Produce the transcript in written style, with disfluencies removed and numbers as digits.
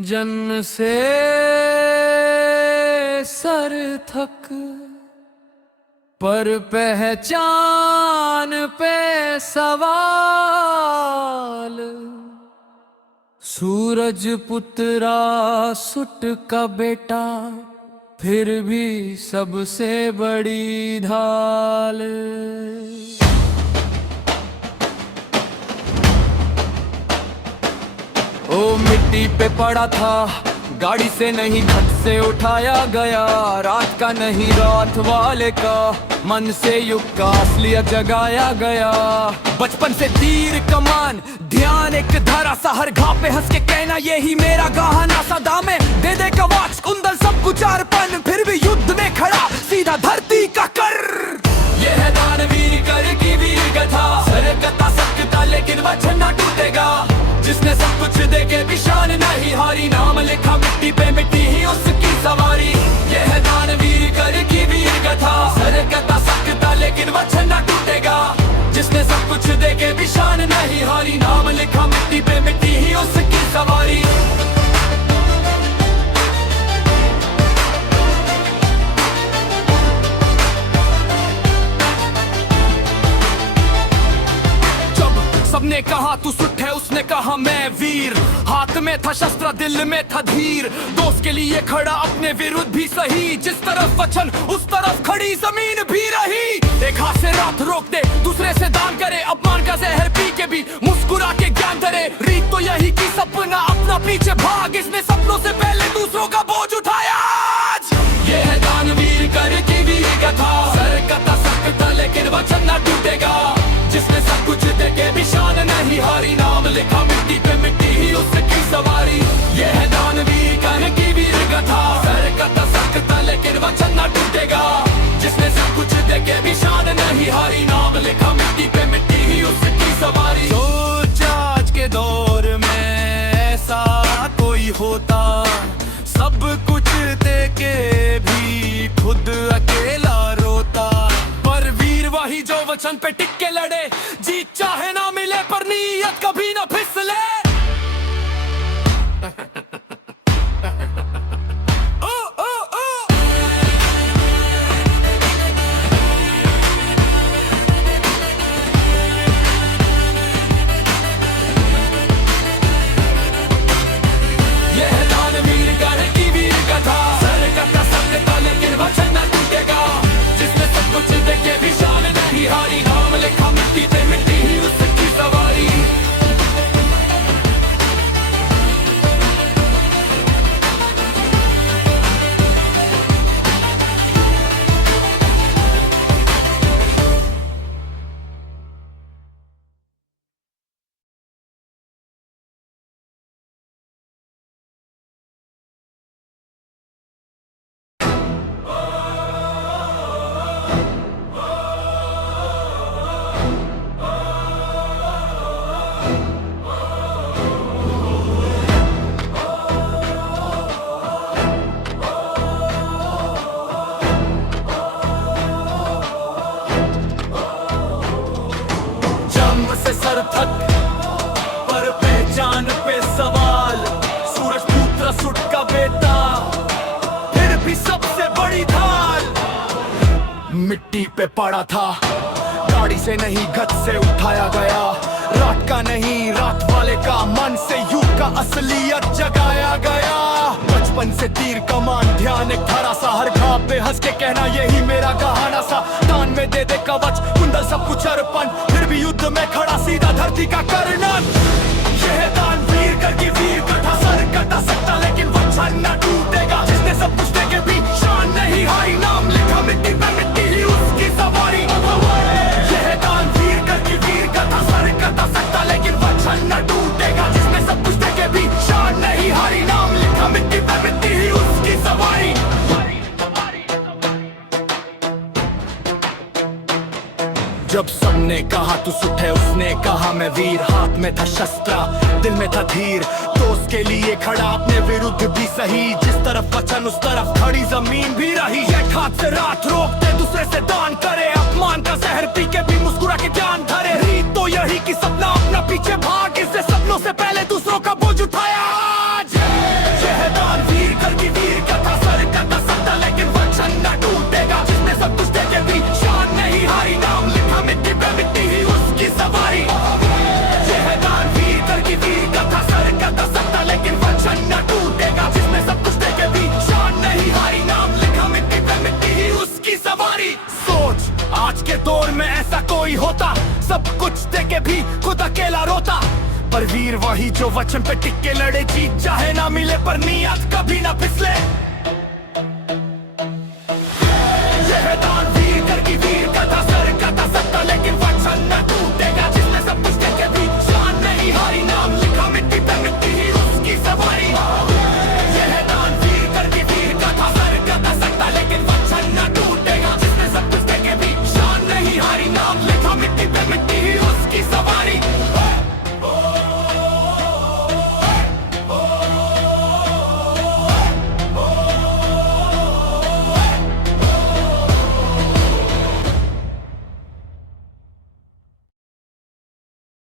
जन्म से सर थक पर पहचान पे सवाल। सूरज पुत्रा सुट का बेटा फिर भी सबसे बड़ी ढाल। ओ मिट्टी पे पड़ा था, गाड़ी से नहीं छत से उठाया गया। रात का नहीं रात वाले का, मन से युग का असलियत जगाया गया। बचपन से तीर कमान ध्यान एक धारा सा, हर घाव पे हंस के कहना यही मेरा गहना। सदा में दे दे कवच कुंदल सब कुछ अर्पण, फिर भी युद्ध में खड़ा सीधा धरती का कर। ये है दानवीर कर की वीर कथा, सरकता सकता लेकिन वचन ना टूटेगा। जिसने सब कुछ देके भी शान नहीं हारी, नाम लिखा मिट्टी पे मिट्टी ही उसकी सवारी। ये है दानवीर कर की वीर कथा, सरकता सकता लेकिन वचन ना टूटेगा। जिसने सब कुछ देके भी शान नहीं हारी, नाम लिखा मिट्टी पे मिट्टी ही उसकी सवारी। सबने कहा तू सुठ है, उसने कहा मैं वीर। हाथ में था शस्त्र, दिल में था धीर। दोस्त के लिए खड़ा, अपने विरुद्ध भी सही। जिस तरफ वचन उस तरफ खड़ी जमीन भी रही। एक हाथ से रात रोक दे, दूसरे से दान करे। अपमान का जहर पी के भी मुस्कुरा के ज्ञान धरे। रीत तो यही कि सपना अपना पीछे भाग, इसने सपनों से पहले दूसरों का बोझ उठाया आज। ये है दानवीर कर की वीर कथा, सरकता सकता लेकिन वचन ना टूटेगा। जिसने सब कुछ देके भी शान नहीं हारी, नाम लिखा मिट्टी पे मिट्टी ही उसकी सवारी। ये है दानवीर कर की वीर कथा, सरकता सकता लेकिन वचन ना टूटेगा। जिसने सब कुछ देके भी शान नहीं हारी, नाम लिखा मिट्टी पे मिट्टी ही उसकी सवारी। सोच आज के दौर में ऐसा कोई होता, सब कुछ देके भी खुद अकेला रोता। पर वीर वही जो वचन पे टिक के लड़े, जीत चाहे ना मिले पर नीयत कभी ना फिसले। सर थक पर पहचान पे सवाल। सूरज पुत्र सुट का बेटा फिर भी सबसे बड़ी ढाल। मिट्टी पे पड़ा था, गाड़ी से नहीं गज से उठाया गया। रात का नहीं रात वाले का, मन से युग का असलियत जगाया गया। बचपन से तीर कमान ध्यान एक धारा सा, हर घाव पे हंस के कहना यही मेरा गहना सा। दान में दे दे कवच कुंदल सब कुछ अर्पण, फिर भी युद्ध में खड़ा सीधा धरती का कर्णन। यह दानवीर कर की वीर कथा, सर कटा सकता लेकिन वचन न टूटेगा। जिसने सब कुछ देके भी शान नहीं हारी, नाम लिखा मिट्टी पे मिट्टी ही उसकी सवारी। यह दानवीर कर की वीर कथा, सर कटा सकता लेकिन वचन न टूटेगा। जिसने सब कुछ देके भी शान नहीं हारी, नाम लिखा मिट्टी पे मिट्टी ही उसकी सवारी। जब सबने कहा तू सुठ है, उसने कहा मैं वीर। हाथ में था शस्त्र, दिल में था धीर। दोस्त के लिए खड़ा, अपने विरुद्ध भी सही। जिस तरफ वचन उस तरफ खड़ी जमीन भी रही। एक हाथ से रात रोक दे, दूसरे से दान करे। अपमान का जहर पी के भी मुस्कुरा के ध्यान धरे। रीत तो यही कि सपना अपना पीछे भाग, इससे सपनों से पहले दूसरों का बोझ उठाया आज। सोच आज के दौर में ऐसा कोई होता, सब कुछ देके भी खुद अकेला रोता। पर वीर वही जो वचन पे टिक के लड़े, जीत चाहे ना मिले पर नियत कभी ना फिसले।